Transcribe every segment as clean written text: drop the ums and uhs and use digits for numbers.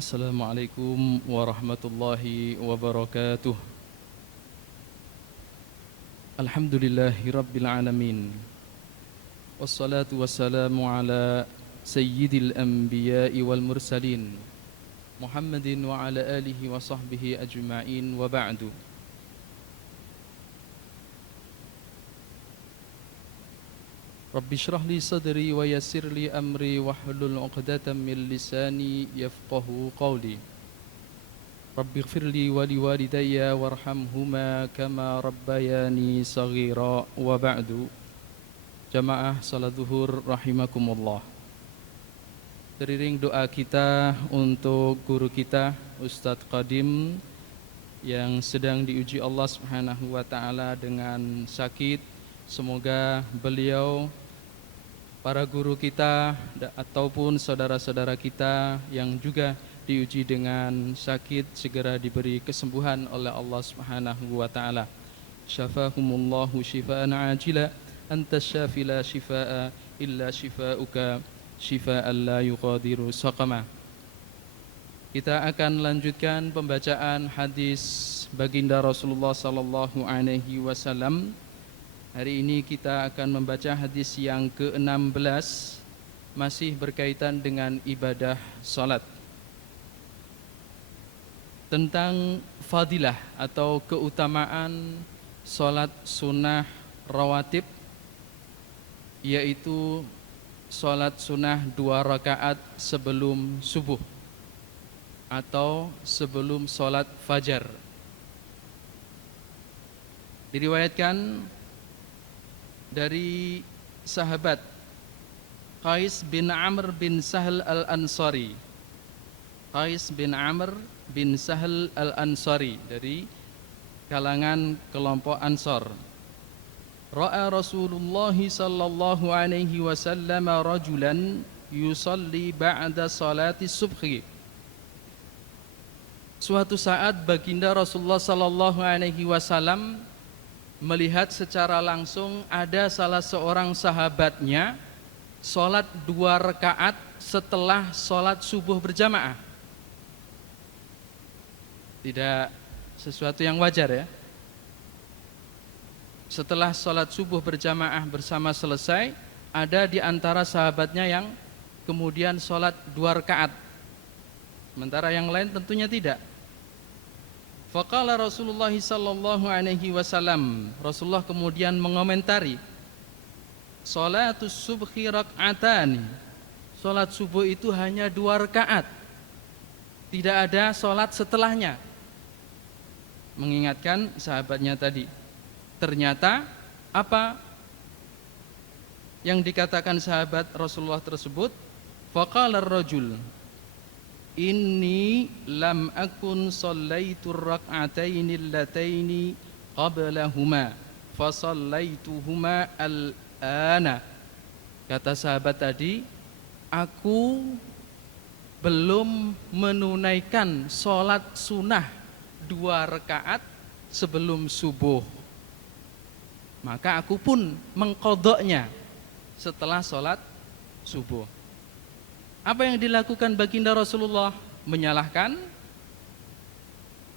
Assalamualaikum warahmatullahi wabarakatuh. Alhamdulillahi rabbil alamin. Wassalatu wassalamu ala sayyidil anbiya'i wal mursalin Muhammadin wa ala alihi wa sahbihi ajma'in wa ba'du. Rabbi shrah li sadri wa yassir li amri wahlul 'uqdatam min lisani yafqahu qawli. Rabbi ighfirli wa liwalidayya warhamhuma kama rabbayani saghira wa ba'du. Jamaah salat zuhur rahimakumullah. Teriring doa kita untuk guru kita Ustadz Qadim yang sedang diuji Allah Subhanahu wa taala dengan sakit. Semoga beliau, para guru kita ataupun saudara-saudara kita yang juga diuji dengan sakit segera diberi kesembuhan oleh Allah Subhanahu wa taala. Syafahumullahu syifaan ajila, anta syafi la syifaa illa syifauka syifaan la yughadiru saqama. Kita akan lanjutkan pembacaan hadis baginda Rasulullah sallallahu alaihi wasallam. Hari ini kita akan membaca hadis yang ke-16, masih berkaitan dengan ibadah salat. Tentang fadilah atau keutamaan salat sunnah rawatib, yaitu salat sunnah 2 rakaat sebelum subuh atau sebelum salat fajar. Diriwayatkan dari sahabat Qais bin Amr bin Sahl al-Ansari. Qais bin Amr bin Sahl al-Ansari dari kalangan kelompok Ansar. Ra'a Rasulullah sallallahu alaihi wasallam rajulan yusalli ba'da salati subhi. Suatu saat baginda Rasulullah sallallahu alaihi wasallam melihat secara langsung ada salah seorang sahabatnya sholat 2 rakaat setelah sholat subuh berjamaah. Tidak sesuatu yang wajar ya. Setelah sholat subuh berjamaah bersama selesai, ada di antara sahabatnya yang kemudian sholat 2 rakaat, sementara yang lain tentunya tidak. Faqala Rasulullah sallallahu alaihi wasallam, Rasulullah kemudian mengomentari, salatus subhi rak'atani, salat subuh itu hanya 2 rakaat, tidak ada salat setelahnya. Mengingatkan sahabatnya tadi. Ternyata apa yang dikatakan sahabat Rasulullah tersebut? Faqala ar-rajul, inni lam akun sallaitu rak'ataini allataini qablahuma fa sallaituhuma al-ana. Kata sahabat tadi, aku belum menunaikan sholat sunnah 2 rakaat sebelum subuh, maka aku pun mengqadha'nya setelah sholat subuh. Apa yang dilakukan baginda Rasulullah? Menyalahkan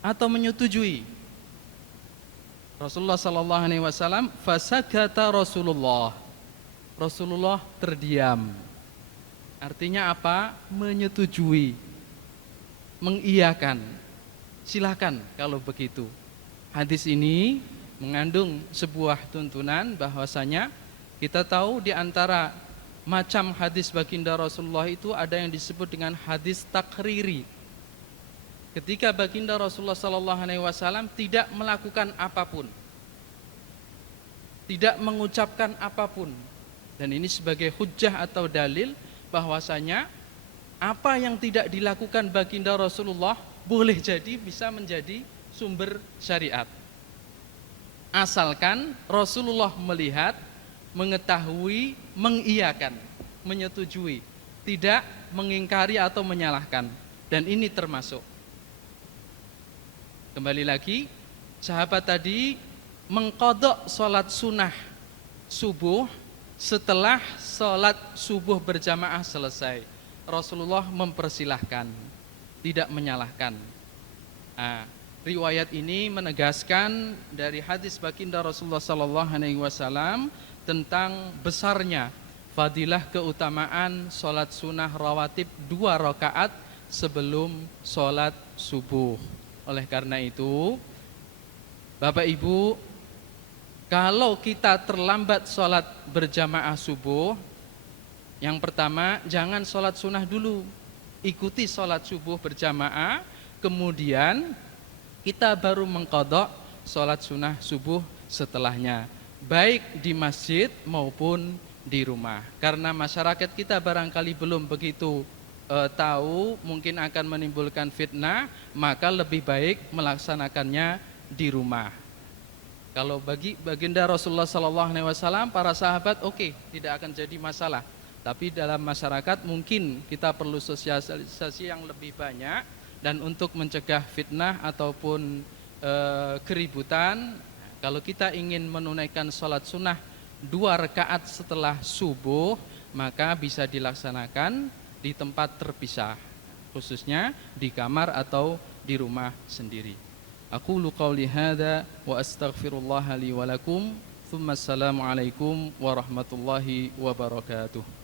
atau menyetujui? Rasulullah sallallahu alaihi wasallam, fasakata Rasulullah. Rasulullah terdiam. Artinya apa? Menyetujui, mengiyakan. Silakan kalau begitu. Hadis ini mengandung sebuah tuntunan bahwasanya kita tahu di antara macam hadis baginda Rasulullah itu ada yang disebut dengan hadis takriri. Ketika baginda Rasulullah sallallahu alaihi wasallam tidak melakukan apapun, tidak mengucapkan apapun, dan ini sebagai hujjah atau dalil bahwasanya apa yang tidak dilakukan baginda Rasulullah boleh jadi bisa menjadi sumber syariat, asalkan Rasulullah melihat, mengetahui, mengiyakan, menyetujui, tidak mengingkari atau menyalahkan. Dan ini termasuk. Kembali lagi, sahabat tadi mengqadha sholat sunnah subuh setelah sholat subuh berjamaah selesai. Rasulullah mempersilahkan. tidak menyalahkan. Nah, riwayat ini menegaskan dari hadis baginda Rasulullah SAW tentang besarnya fadilah keutamaan sholat sunnah rawatib 2 rakaat sebelum sholat subuh. Oleh karena itu, Bapak Ibu, kalau kita terlambat sholat berjamaah subuh, yang pertama jangan sholat sunnah dulu, ikuti sholat subuh berjamaah, kemudian kita baru mengqadha sholat sunnah subuh setelahnya, baik di masjid maupun di rumah. Karena masyarakat kita barangkali belum begitu tahu, mungkin akan menimbulkan fitnah, maka lebih baik melaksanakannya di rumah. Kalau bagi baginda Rasulullah SAW, para sahabat oke, tidak akan jadi masalah. Tapi dalam masyarakat mungkin kita perlu sosialisasi yang lebih banyak, dan untuk mencegah fitnah ataupun keributan, kalau kita ingin menunaikan sholat sunnah 2 rakaat setelah subuh, maka bisa dilaksanakan di tempat terpisah, khususnya di kamar atau di rumah sendiri. Aqulu qawli hadza wa astaghfirullah li wa lakum. Tsumma assalamu alaikum warahmatullahi wabarakatuh.